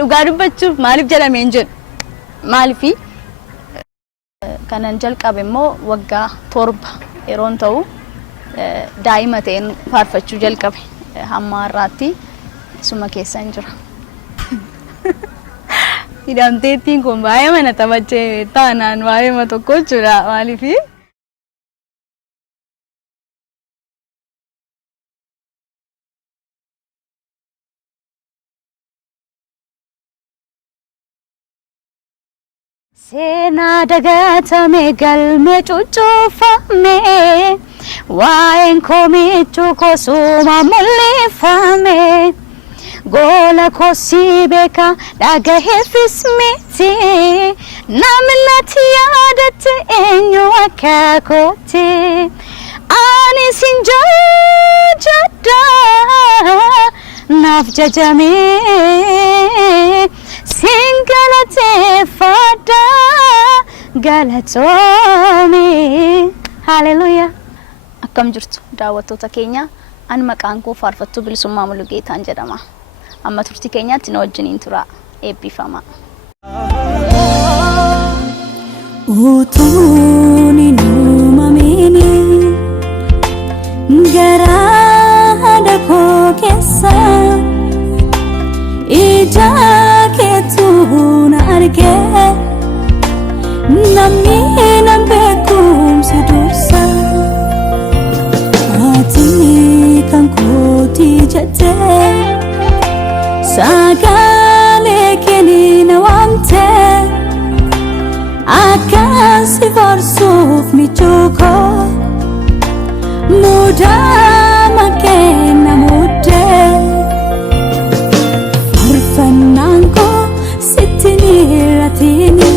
dhugaa dubbachuuf maaliif jedhameen jedhu maaliifi kanan jalqabe immoo waggaa 7 yeroon ta'u daa'ima ta'een faarfachuu jalqabe hamma har'aatti suma keessan jira. Hidhamteettiin kun baay'ee mana taphachee taanaan waa'ee ma tokko jechuudha maaliifi Sena dagatame galme cuccufame waa'een komichu kosuma mul'ifame gola kosi beka dhagahefis miti namnati yaadate eenyu akka kooti ani sinjajada naaf jajame Singalate fada galatomi Hallelujah Akkam jirtu daawwattoota keenya an maqaan koo faarfattuu Bilisummaa Mulugeetaan jedhama amma turtii keenyaatti na wajjiniin tura eebbifama Utuuni numamini garada koo keessa ija ketun arge namni nambekum sidursa ati kan koti jate sagale kenina wamte akan si forsuf michuko muda makena mude Fananko sitini ratini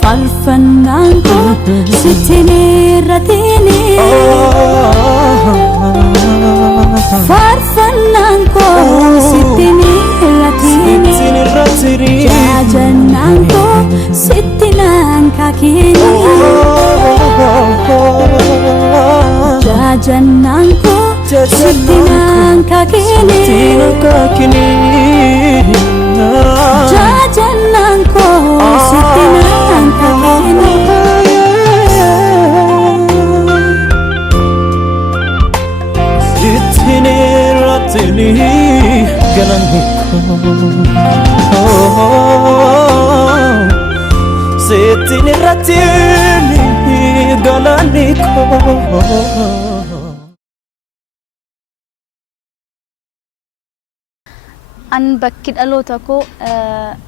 Falfananko sitini ratini Farfananko sitini ratini Jajananko sitinan kakini Jajananko Sitinan kakini Jajananko sitinan kakini Sitini ratini galaniko Sitini ratini galaniko An bakki dhaloota koo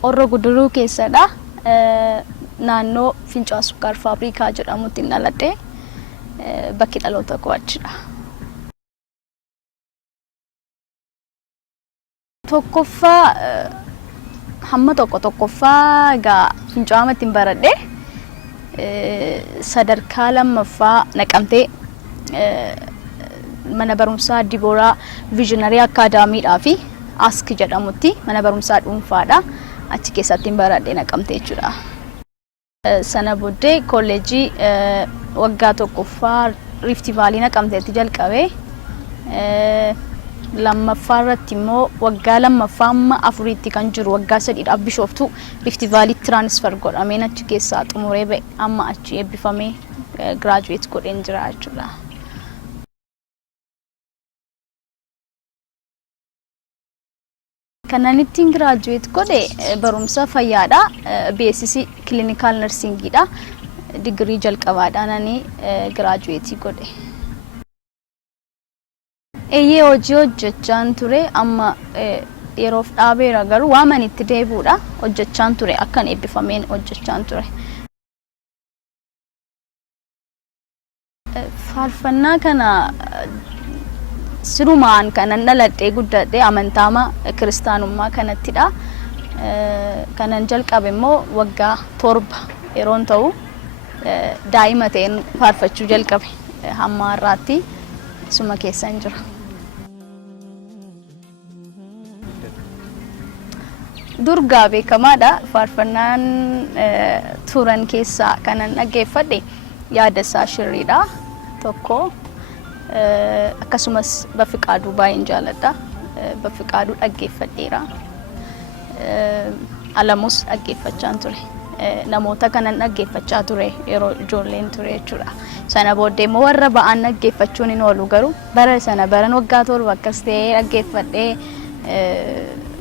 Orro Guduruu keessadha. Naannoo Fincaa Sukkaar Faabirikaa jedhamutti dhaladhe. Bakki dhaloota koo achidha. Tokkoffaa hamma tokkoffaa egaa Fincaa'aatti baradhe. Sadarkaa lammaffaa Naqamtee mana barumsaa Diboraa Visionary Academy'dhaa fi Ask jedhamutti mana barumsaa dhuunfaadha achi keessatti baradhe Naqamtee jechuudha. Sana booddee kolleejii waggaa tokkoffaa Rift Valley Naqamteetti jalqabe lammaffaa irratti immoo waggaa lammaffaa amma afuriitti kan jiru waggaa sadiidhaaf Bishooftuu Rift Valley transfer godhameen achi keessaa xumuree ba'e amma achi eebbifamee graduate godheen jira jechuudha. Kananittiin graduate godhe barumsa fayyaadha BSc clinical nursingidha degree jalqabaadhaan ani graduate godhe eeyyee hojii hojjechaan ture amma yeroof dhaabeera garuu waamanitti deebuudha hojjechaan ture akkan eebbifameen hojjechaan ture faarfannaa kana sirumaan kanan dhaladhee guddadhee amantaama kiristaanummaa kanattidha kanan jalqabe immoo waggaa 7 yeroon ta'u daa'ima ta'een faarfachuu jalqabe hamma har'aatti suma keessan jira durgaa beekamaadha faarfannaan turan keessaa kanan dhaggeeffadhe yaadasaa shirriidha tokko akkasumas Bafiqaaduu baay'een jaaladha በፍቃዱ dhaggeeffadheera alamus dhaggeeffachaan ture namoota kanan dhaggeeffachaa ture yeroo ijoolleen ture jechuudha sana booddee immoo warra ba'an dhaggeeffachuun hin oolu garuu bara sana baran waggaa torba akkas ta'ee dhaggeeffadhee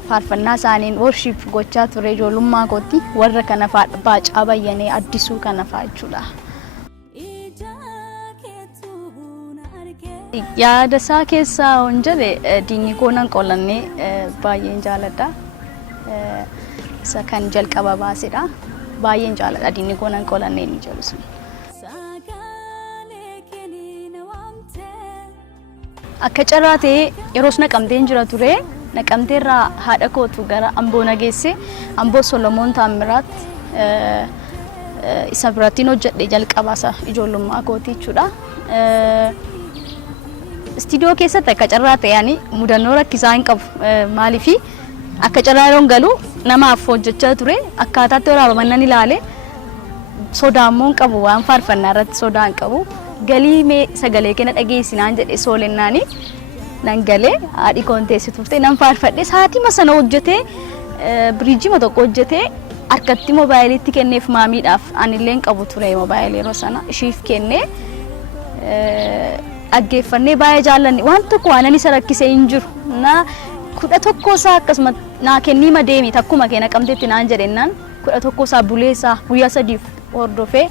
faarfannaa isaaniin worship gochaa ture ijoollummaa kootti warra kana baacaa bayyanee addisuu kana fa'aa jechuudha. yaada isaa keessaa honjale diinni koo nan qolanne baay'een jaaladha isa kan jalqaba baasedha baay'een jaaladha diinni koo nan qolanne ni jedhu sun akka carraatee yeroos naqamteen jira ture naqamteerraa haadha kootu gara amboo nageesse amboo Solomoon Taamiraat isa birattiin hojjedhe jalqabaasa ijoollummaa kootii jechuudha studio keessatti akka carraate yaani mudannoo rakkisaa hin qabu maaliifi akka carraaroon galu namaaf hojjechaa ture akkaataatti waraabaman ilaale sodaammoo hin qabu waan faarfannaa irratti sodaa hin qabu galii mee sagalee kenna dhageessinaan jedhe soolennaani nan galee haadhi koonteessi turte nan faarfadhe saatii masana hojjetee biriijima tokko hojjetee harkatti moobaayiliitti kenneef maamiidhaaf anillee hin qabu ture moobaayilii yeroo sana ishiif kennee dhaggeeffannee baay'ee jaallanne waan tokko waan ani isa rakkisee hin jiru na 11 isaa akkasuma naa kennii madeemi takkuma kee naqamteetti naan jedhennaan 11 isaa buleessaa guyyaa 3 hordofee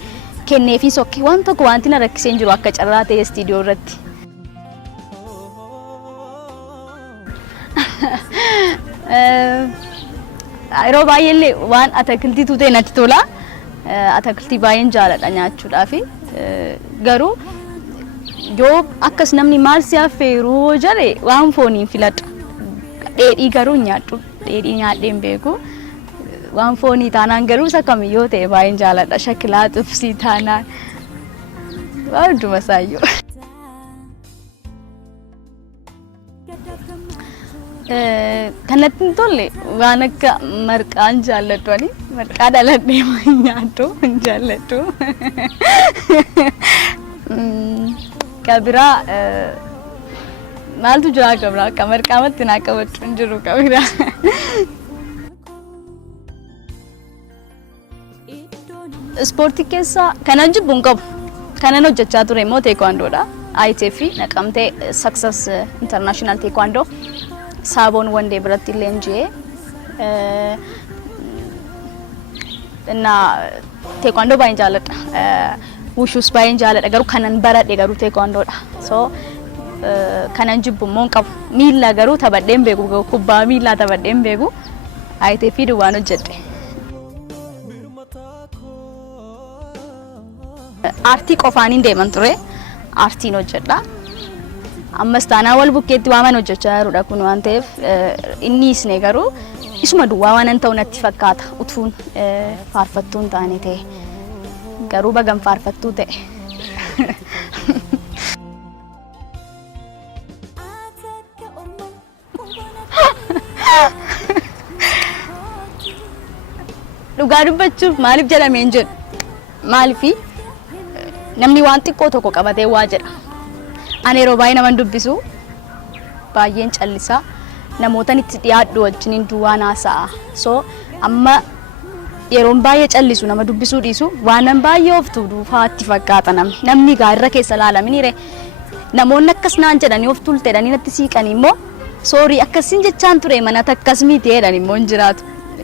kenneefii sokke waan tokko wanti na rakkisee hin jiru akka carraa ta'e studio irratti. yeroo baay'eellee waan atakiltii tutee natti tola atakiltii baay'een jaaladha nyaachuudhaaf garuu yoo akkas namni maal si affeeruu jare waan fooniin filadha dheedhii garuu nyaadhu dheedhii nyaadheen beeku waan foonii taanaan garuu isa kamiyyoo ta'e baay'een jaaladha shakilaa xibsii taanaan waan hunduma isaayyuu. kanatti hin tolle waan akka marqaan jaalladhu ani marqaa dhaladhee nyaadhu hin jaalladhu. kabira maaltu jira kabira akka marqaamatti naa qabadhu hin jiru kabira. Ispoortii keessa kanan jibbu hin qabu kanan hojjechaa ture immoo teekwaandoodha ITF naqamtee Success International Taekwondo Saabon wandee biratti illee injee እና teekwaandoo baay'een jaaladha wushus baay'een jaaladha garuu kanan baradhe garuu teekwaandoodha so kanan jibbu immoo hin qabu miila garuu taphadheen beeku kubbaa miilaa taphadheen beeku ITF duwwaan hojjedhe. Aartii qofaaniin deeman ture aartiin hojjedha ammas taanaa wal bukkeetti waaman hojjechaa jirudha kun waan ta'eef inni isne garuu isuma duwwaa waan ta'u natti fakkaata utuun faarfattuun taane ta'e garuu bagan faarfattuu ta'e. dhugaa dubbachuuf maaliif jedhameen jedhu maaliifi namni waan xiqqoo tokko qabatee waa jedha ani yeroo baay'ee naman dubbisu baay'een callisaa namootan itti dhiyaadhu wajjiniin duwwaa naasa'a so amma yeroon baay'ee callisu nama dubbisuu dhiisu waanan baay'ee of tuuduufaatti fakkaata namni gaarra keessa laalaminiire namoonni akkas naan jedhanii of tulteedhanii natti siiqanii immoo soorii akkasiin jechaan ture mana takkas miti jedhan immoo hin jiraatu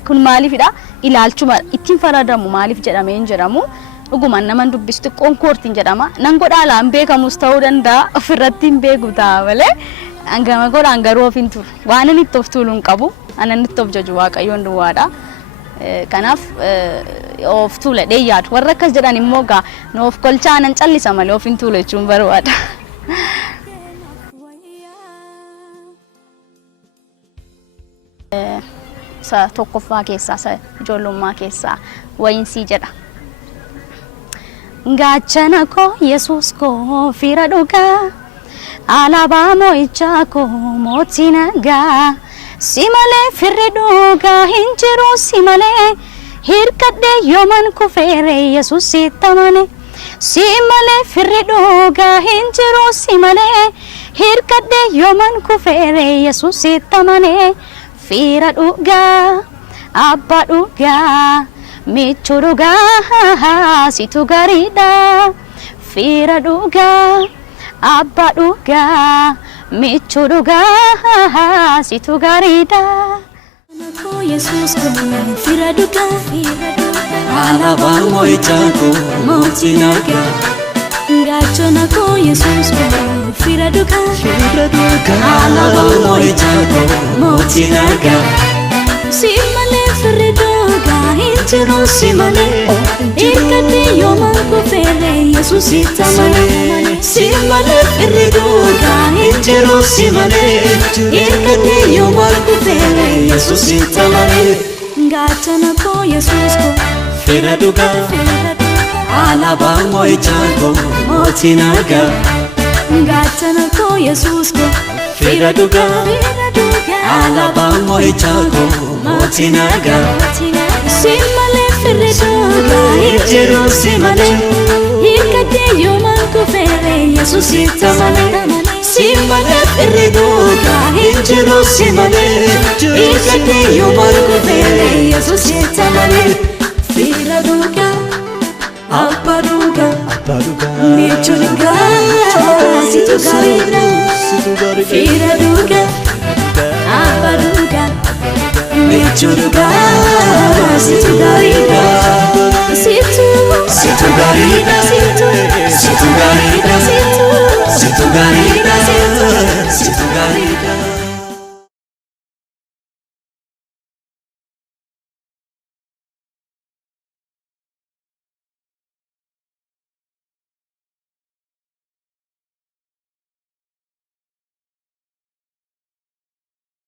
kun maaliifidha ilaalchuma ittiin faradamu maaliif jedhamee hin jedhamu dhugumaan naman dubbistu qoonkoortiin jedhama nan godhaalaan beekamus ta'uu danda'a ofirratti hin beeku ta'a malee hangama godhaan garuu of hin turu waan inni itti of tuulu hin qabu anan itti of jaju waaqayyoon duwwaadha kanaaf of tuule dheeyyaadhu warra akkas jedhan immoo gaa nu of kolchaa nan callisa malee of hin tuule jechuun barbaada. Sa tokkoffaa keessaa sa ijoollummaa keessaa wayinsii jedha. Gaachana koo Yesuus koo fira dhugaa alaabaa moo'ichaa koo mootii nagaa si malee firri dhugaa hin jiru si malee hirkadhee yooman kufeere Yesuus sitti amane si malee firri dhugaa hin jiru si malee hirkadhe yooman kufeere Yesuusitti amanee fiira dhugaa abbaa dhugaa michuu dhugaa situ gaariidha fiira dhugaa abbaa dhugaa michuu dhugaa situ gaariidha. Yesus ko fiira dhugaa Alabaan moo'ichaa koo mootii nagaa. gaachana ko Yesus ko fiira dhugaa Alabaan moo'ichaa koo mootii nagaa. si malee fiira dhugaa hin jiru si malee hirkadhe yooman kufeere Yesuusitti amanee Si malee fiira dhugaa hin jiru si malee hirkadhe yooman kufeere Yesuusitti amanee. gaachana ko Yesus ko Fiira dhugaa Alabaan moo'ichaa koo mootii nagaa. gaachana ko Yesus ko Fiira dhugaa Alabaan moo'ichaa koo mootii nagaa. si malee fiira dhugaa hin Jiru si malee hirkadhe yooman kufeere Yesuusitti amanee si malee fiira dhugaa hin jiru si malee hirkadhe yooman kufeere Yesuusitti amanee. fiira dhugaa abbaa dhugaa Abbaa dhugaa michuu dhugaa situ gaariidha fiira dhugaa abbaa dhugaa michuu dhugaa situ gaariidha Situ gaariidha Situ gaariidha Situ gaariidha Situ gaariidha